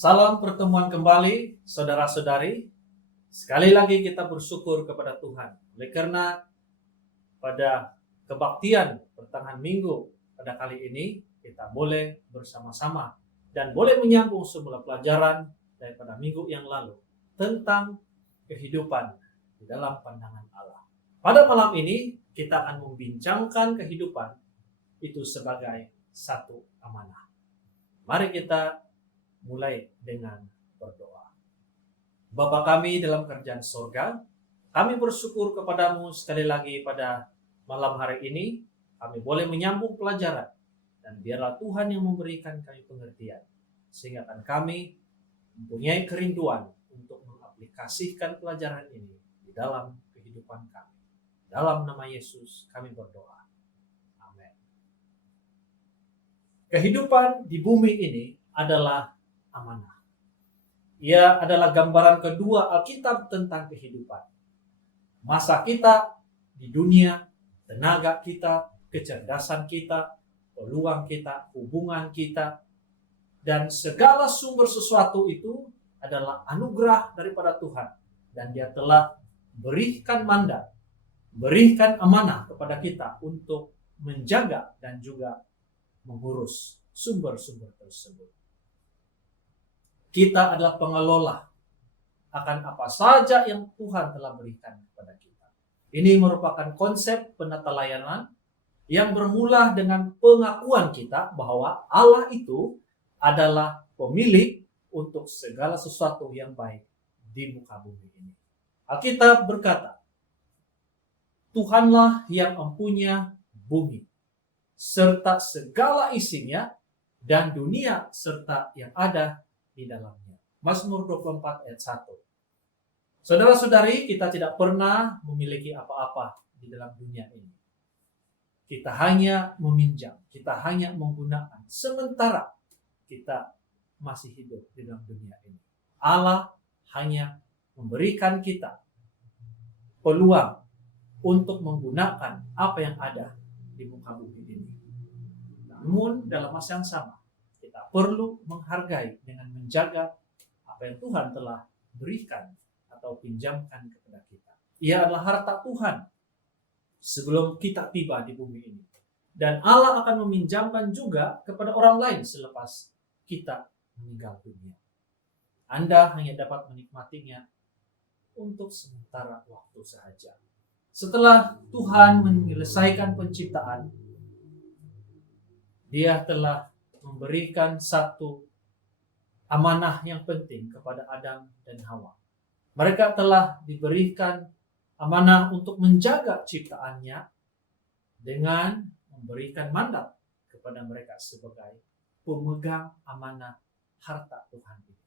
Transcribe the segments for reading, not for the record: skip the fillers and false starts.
Salam pertemuan kembali, saudara-saudari. Sekali lagi kita bersyukur kepada Tuhan. Oleh karena pada kebaktian pertengahan minggu pada kali ini, kita boleh bersama-sama dan boleh menyambung semula pelajaran daripada minggu yang lalu tentang kehidupan di dalam pandangan Allah. Pada malam ini, kita akan membincangkan kehidupan itu sebagai satu amanah. Mari kita mulai dengan berdoa. Bapa kami dalam kerajaan sorga, kami bersyukur kepadamu sekali lagi pada malam hari ini, kami boleh menyambung pelajaran, dan biarlah Tuhan yang memberikan kami pengertian, sehingga kami mempunyai kerinduan untuk mengaplikasikan pelajaran ini di dalam kehidupan kami. Dalam nama Yesus kami berdoa. Amin. Kehidupan di bumi ini adalah amanah. Ia adalah gambaran kedua Alkitab tentang kehidupan. Masa kita di dunia, tenaga kita, kecerdasan kita, peluang kita, hubungan kita, dan segala sumber sesuatu itu adalah anugerah daripada Tuhan. Dan Dia telah berikan mandat, berikan amanah kepada kita untuk menjaga dan juga mengurus sumber-sumber tersebut. Kita adalah pengelola akan apa saja yang Tuhan telah berikan kepada kita. Ini merupakan konsep penata layanan yang bermula dengan pengakuan kita bahwa Allah itu adalah pemilik untuk segala sesuatu yang baik di muka bumi ini. Alkitab berkata, Tuhanlah yang mempunyai bumi serta segala isinya dan dunia serta yang ada di dalamnya. Mazmur 24 ayat 1. Saudara-saudari, kita tidak pernah memiliki apa-apa di dalam dunia ini. Kita hanya meminjam, kita hanya menggunakan sementara kita masih hidup di dalam dunia ini. Allah hanya memberikan kita peluang untuk menggunakan apa yang ada di muka bumi ini. Namun dalam masa yang sama, kita perlu menghargai dengan menjaga apa yang Tuhan telah berikan atau pinjamkan kepada kita. Ia adalah harta Tuhan sebelum kita tiba di bumi ini. Dan Allah akan meminjamkan juga kepada orang lain selepas kita meninggal dunia. Anda hanya dapat menikmatinya untuk sementara waktu saja. Setelah Tuhan menyelesaikan penciptaan, Dia telah memberikan satu amanah yang penting kepada Adam dan Hawa. Mereka telah diberikan amanah untuk menjaga ciptaannya dengan memberikan mandat kepada mereka sebagai pemegang amanah harta Tuhan ini.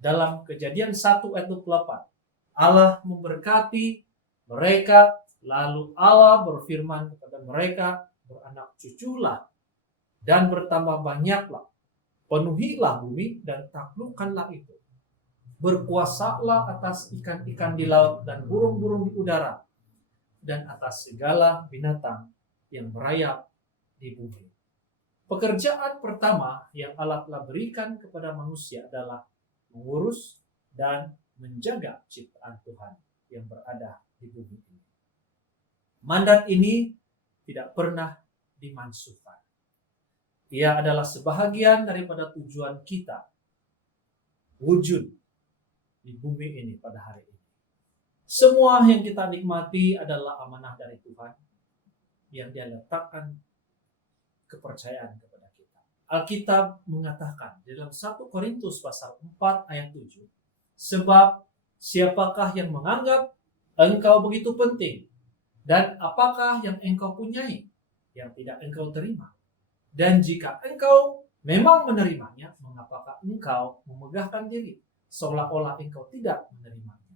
Dalam Kejadian 1 ayat 28, Allah memberkati mereka, lalu Allah berfirman kepada mereka, beranak cuculah dan bertambah banyaklah, penuhilah bumi dan taklukkanlah itu. Berkuasalah atas ikan-ikan di laut dan burung-burung di udara, dan atas segala binatang yang merayap di bumi. Pekerjaan pertama yang Allah telah berikan kepada manusia adalah mengurus dan menjaga ciptaan Tuhan yang berada di bumi ini. Mandat ini tidak pernah dimansuhkan. Ia adalah sebahagian daripada tujuan kita wujud di bumi ini pada hari ini. Semua yang kita nikmati adalah amanah dari Tuhan yang Dia letakkan kepercayaan kepada kita. Alkitab mengatakan dalam 1 Korintus pasal 4 ayat 7, sebab siapakah yang menganggap engkau begitu penting, dan apakah yang engkau punyai yang tidak engkau terima? Dan jika engkau memang menerimanya, mengapakah engkau memegahkan diri seolah-olah engkau tidak menerimanya?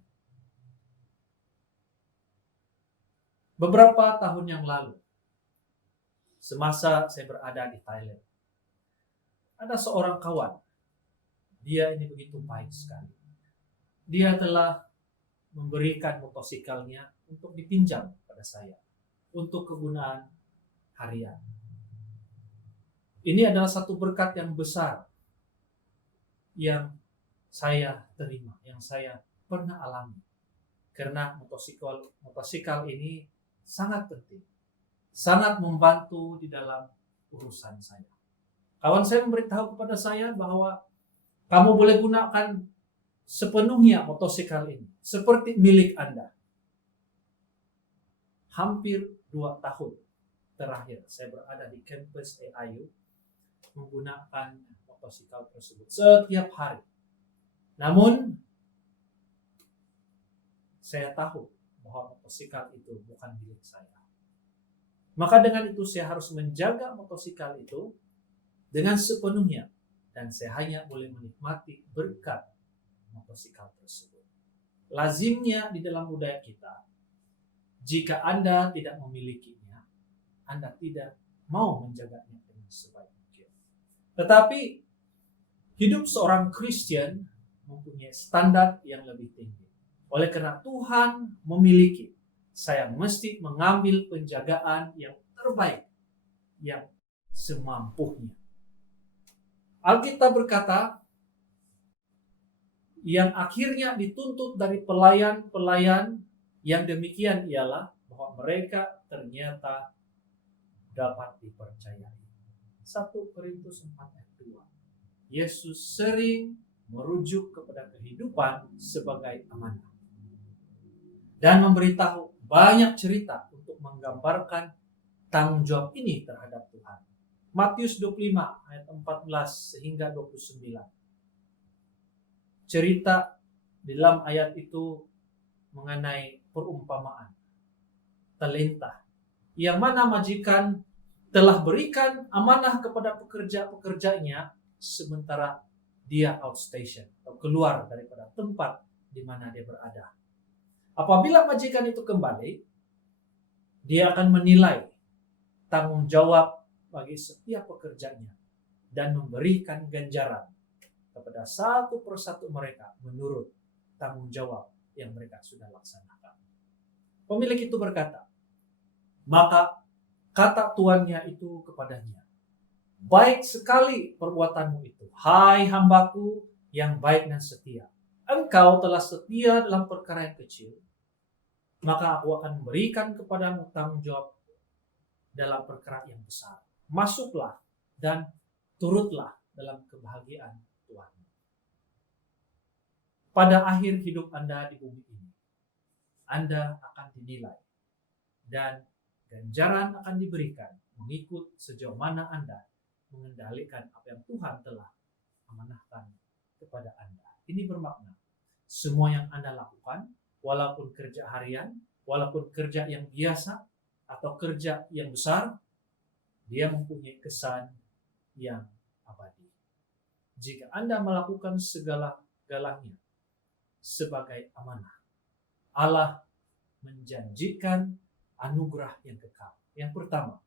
Beberapa tahun yang lalu, semasa saya berada di Thailand, ada seorang kawan. Dia ini begitu baik sekali. Dia telah memberikan motosikalnya untuk dipinjam pada saya untuk kegunaan harian. Ini adalah satu berkat yang besar yang saya terima, yang saya pernah alami. Karena motosikal ini sangat penting, sangat membantu di dalam urusan saya. Kawan saya memberitahu kepada saya bahwa kamu boleh gunakan sepenuhnya motosikal ini seperti milik Anda. Hampir 2 tahun terakhir saya berada di kampus AIU menggunakan motosikal tersebut setiap hari. Namun saya tahu bahwa motosikal itu bukan milik saya. Maka dengan itu saya harus menjaga motosikal itu dengan sepenuhnya, dan saya hanya boleh menikmati berkat motosikal tersebut. Lazimnya di dalam budaya kita, jika Anda tidak memilikinya, Anda tidak mau menjaganya dengan sebaik mungkin. Tetapi hidup seorang Kristen mempunyai standar yang lebih tinggi. Oleh karena Tuhan memiliki, saya mesti mengambil penjagaan yang terbaik, yang semampunya. Alkitab berkata, yang akhirnya dituntut dari pelayan-pelayan yang demikian ialah bahwa mereka ternyata dapat dipercayai. 1 Korintus 4 ayat 2. Yesus sering merujuk kepada kehidupan sebagai amanah dan memberitahu banyak cerita untuk menggambarkan tanggung jawab ini terhadap Tuhan. Matius 25 ayat 14 sehingga 29. Cerita di dalam ayat itu mengenai perumpamaan talenta, yang mana majikan telah berikan amanah kepada pekerja-pekerjanya sementara dia outstation atau keluar daripada tempat di mana dia berada. Apabila majikan itu kembali, dia akan menilai tanggung jawab bagi setiap pekerjanya dan memberikan ganjaran kepada satu persatu mereka menurut tanggung jawab yang mereka sudah laksanakan. Pemilik itu berkata, maka kata tuannya itu kepadanya, baik sekali perbuatanmu itu, hai hambaku yang baik dan setia. Engkau telah setia dalam perkara yang kecil, maka aku akan memberikan kepadamu tanggung jawab dalam perkara yang besar. Masuklah dan turutlah dalam kebahagiaan Tuhan. Pada akhir hidup Anda di bumi ini, Anda akan dinilai dan ganjaran akan diberikan mengikut sejauh mana Anda mengendalikan apa yang Tuhan telah amanahkan kepada Anda. Ini bermakna semua yang Anda lakukan, walaupun kerja harian, walaupun kerja yang biasa atau kerja yang besar, dia mempunyai kesan yang abadi. Jika Anda melakukan segala-galanya sebagai amanah, Allah menjanjikan anugerah yang kekal. Yang pertama,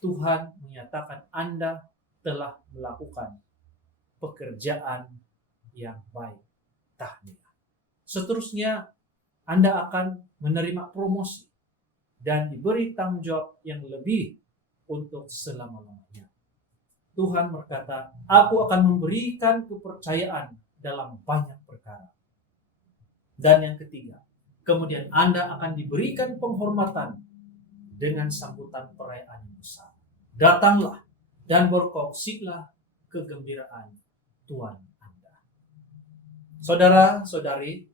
Tuhan menyatakan Anda telah melakukan pekerjaan yang baik. Tahniah. Seterusnya, Anda akan menerima promosi dan diberi tanggung jawab yang lebih untuk selama-lamanya. Tuhan berkata, aku akan memberikan kepercayaan dalam banyak perkara. Dan yang ketiga, kemudian Anda akan diberikan penghormatan dengan sambutan perayaan yang besar. Datanglah dan berkongsilah kegembiraan Tuhan Anda. Saudara-saudari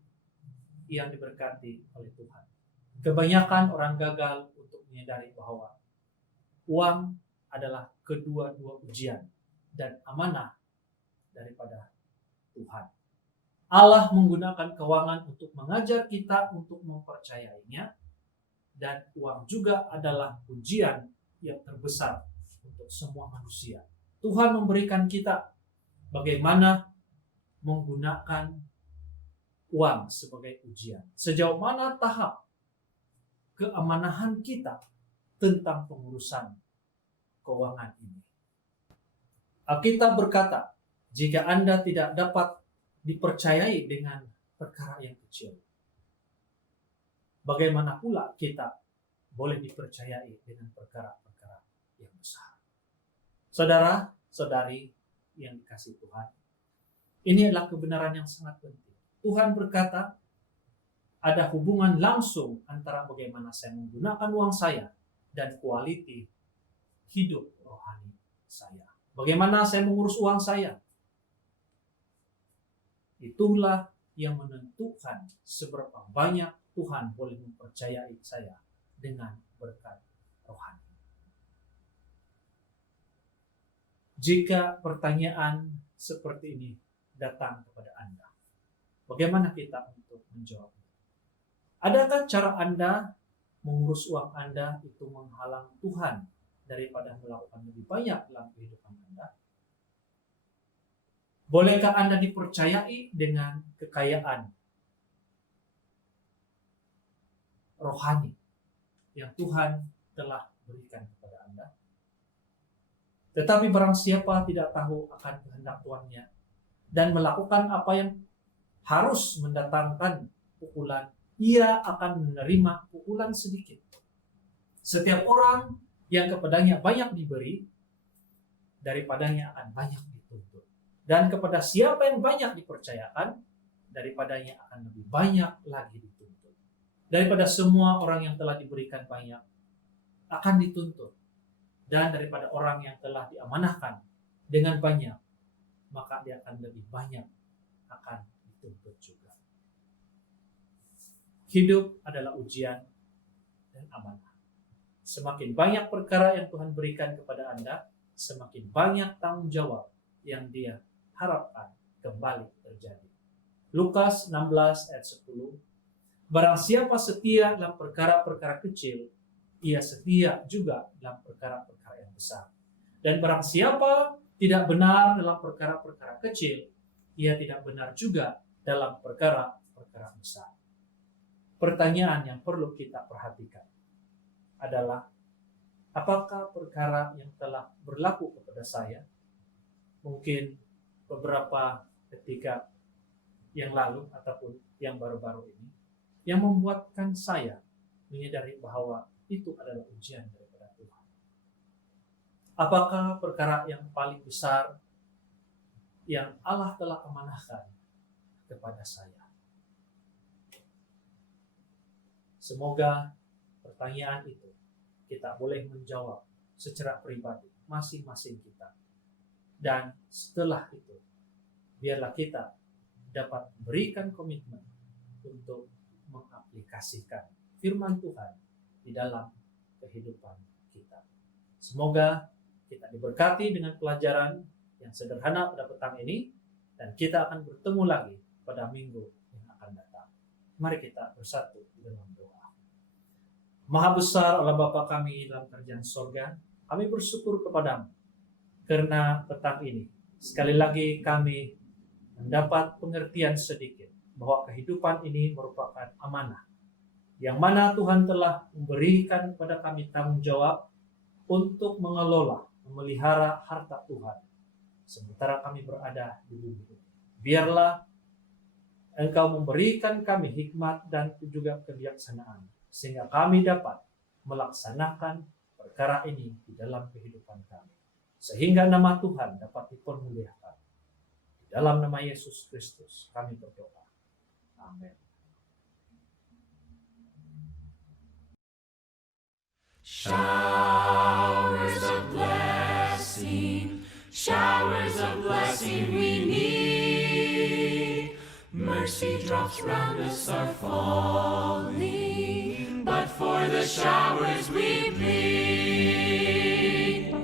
yang diberkati oleh Tuhan, kebanyakan orang gagal untuk menyadari bahwa uang adalah kedua-dua ujian dan amanah daripada Tuhan. Allah menggunakan keuangan untuk mengajar kita untuk mempercayainya, dan uang juga adalah ujian yang terbesar untuk semua manusia. Tuhan memberikan kita bagaimana menggunakan uang sebagai ujian. Sejauh mana tahap keamanahan kita tentang pengurusan keuangan ini. Alkitab berkata, jika Anda tidak dapat dipercayai dengan perkara yang kecil, bagaimana pula kita boleh dipercayai dengan perkara-perkara yang besar? Saudara-saudari yang dikasihi Tuhan, Ini adalah kebenaran yang sangat penting. Tuhan berkata, ada hubungan langsung antara bagaimana saya menggunakan uang saya dan kualiti hidup rohani saya. Bagaimana saya mengurus uang saya. Itulah yang menentukan seberapa banyak Tuhan boleh mempercayai saya dengan berkat rohani. Jika pertanyaan seperti ini datang kepada Anda, bagaimana kita untuk menjawabnya? Adakah cara Anda mengurus uang Anda itu menghalang Tuhan daripada melakukan lebih banyak dalam kehidupan Anda? Bolehkah Anda dipercayai dengan kekayaan rohani yang Tuhan telah berikan kepada Anda? Tetapi barang siapa tidak tahu akan kehendak Tuhannya dan melakukan apa yang harus mendatangkan pukulan, ia akan menerima pukulan sedikit. Setiap orang yang kepadanya banyak diberi, daripadanya akan banyak dituntut. Dan kepada siapa yang banyak dipercayakan, daripadanya akan lebih banyak lagi dituntut. Daripada semua orang yang telah diberikan banyak, akan dituntut. Dan daripada orang yang telah diamanahkan dengan banyak, maka dia akan lebih banyak akan dituntut juga. Hidup adalah ujian dan amanah. Semakin banyak perkara yang Tuhan berikan kepada Anda, semakin banyak tanggung jawab yang Dia harapkan kembali terjadi. Lukas 16 ayat 10. Barang siapa setia dalam perkara-perkara kecil, ia setia juga dalam perkara-perkara yang besar. Dan barang siapa tidak benar dalam perkara-perkara kecil, ia tidak benar juga dalam perkara-perkara besar. Pertanyaan yang perlu kita perhatikan adalah, apakah perkara yang telah berlaku kepada saya, mungkin beberapa ketika yang lalu ataupun yang baru-baru ini, yang membuatkan saya menyadari bahwa itu adalah ujian daripada Tuhan? Apakah perkara yang paling besar yang Allah telah amanahkan kepada saya? Semoga pertanyaan itu kita boleh menjawab secara pribadi masing-masing kita. Dan setelah itu, biarlah kita dapat berikan komitmen untuk mengaplikasikan firman Tuhan di dalam kehidupan kita. Semoga kita diberkati dengan pelajaran yang sederhana pada petang ini, dan kita akan bertemu lagi pada minggu yang akan datang. Mari kita bersatu di dalam doa. Maha besar Allah Bapa kami dalam kerajaan sorga, kami bersyukur kepadamu karena petang ini sekali lagi kami mendapat pengertian sedikit bahwa kehidupan ini merupakan amanah yang mana Tuhan telah memberikan kepada kami tanggung jawab untuk mengelola, memelihara harta Tuhan sementara kami berada di bumi ini. Biarlah Engkau memberikan kami hikmat dan juga kebijaksanaan sehingga kami dapat melaksanakan perkara ini di dalam kehidupan kami, sehingga nama Tuhan dapat dipermuliakan. Di dalam nama Yesus Kristus kami berdoa. Amin. Showers of blessing we need. Mercy drops round us are falling, but for the showers we plead.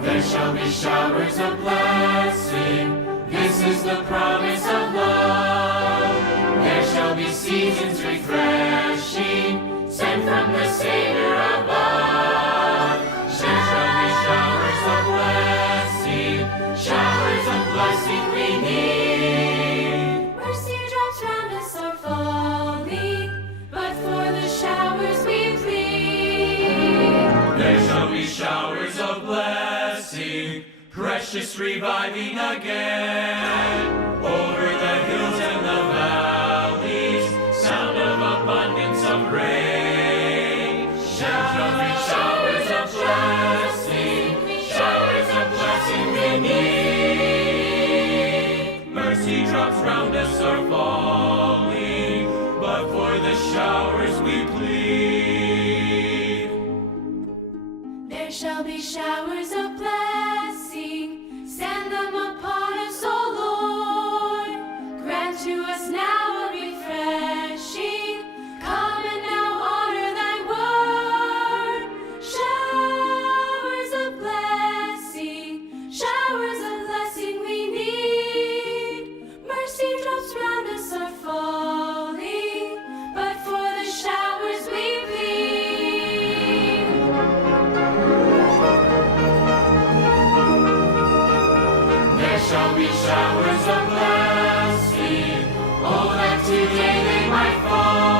There shall be showers of blessing, this is the promise of love. There shall be seasons refreshing, sent from the Savior above. There shall be showers of blessing we need. Mercy drops round us are falling, but for the showers we plead. There shall be showers of blessing, precious reviving again, over the hills and the valleys, sound of abundance of rain. There shall be showers of blessing we need. Mercy drops round us are falling, but for the showers we plead. There shall be showers of blessing, send them upon us, O Lord. Grant to us now a refreshing, come and now honor thy word. Showers of blessing we need. Mercy drops round us are falling, but for the showers we plead. There shall be showers of blessing, oh that today they might fall.